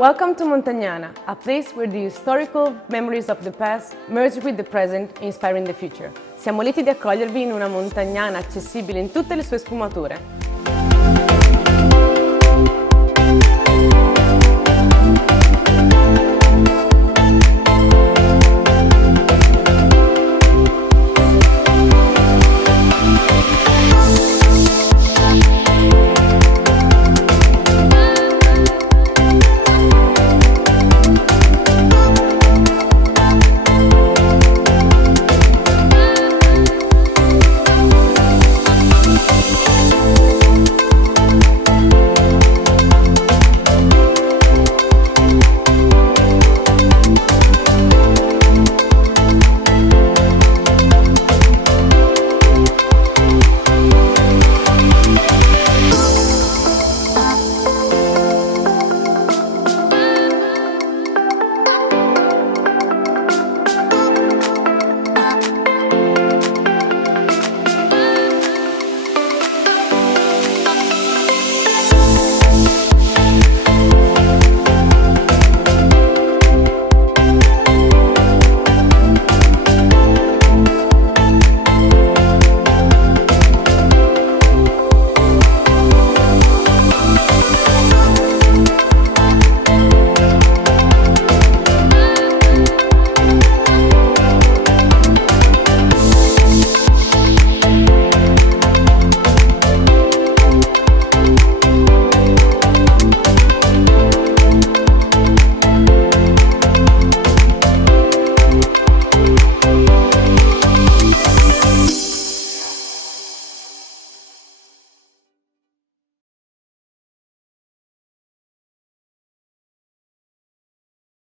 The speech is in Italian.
Welcome to Montagnana, a place where the historical memories of the past merge with the present, inspiring the future. Siamo lieti di accogliervi in una Montagnana accessibile in tutte le sue sfumature.